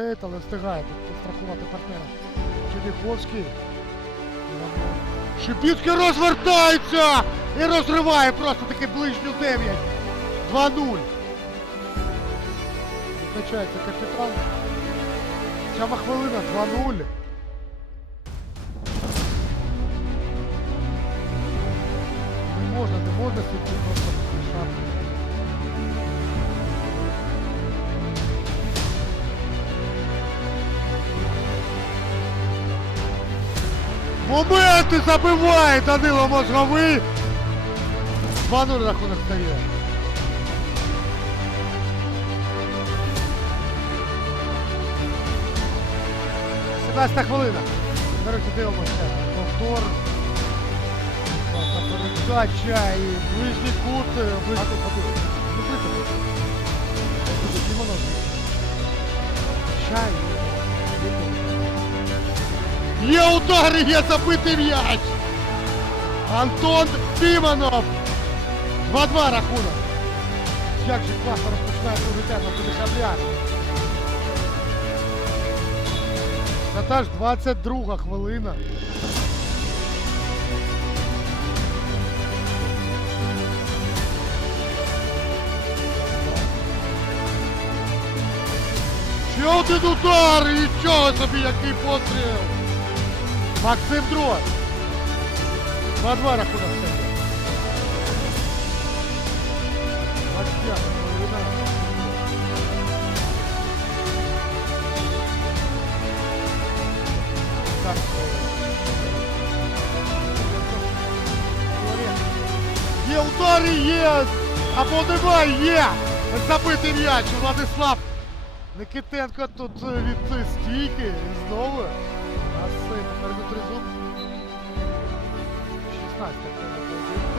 Але встигає підстрахувати партнера. Черніховський. Шипіцький розвертається і розриває просто таки ближню 9. 2-0. Відзначається капітан. Сьома хвилина 2-0. Не можна, не можна сидіти просто шапку. Моменти забиває Данило Мозговий. 2-0 рахунок стає. Сімнадцята хвилина. Зараз дивимося. Повтор. Передача і ближній кут. Ближній кут. Чай. Є удар, є забитий м'яч. Антон Тимонов. 2-2 рахунок. Як же класно розпочинає другий тайм на та ж 22 хвилина. Ще один удар! І Нічого собі, який постріл! Максим Дрозд. 2-2 рахунок стає. 25 хвилина. Так. Є удари, є! Або немає, є! Забитий м'яч, Владислав Никитенко тут е, від стійки і знову. А це попереду тризуб. 16 хвилина поєдинку.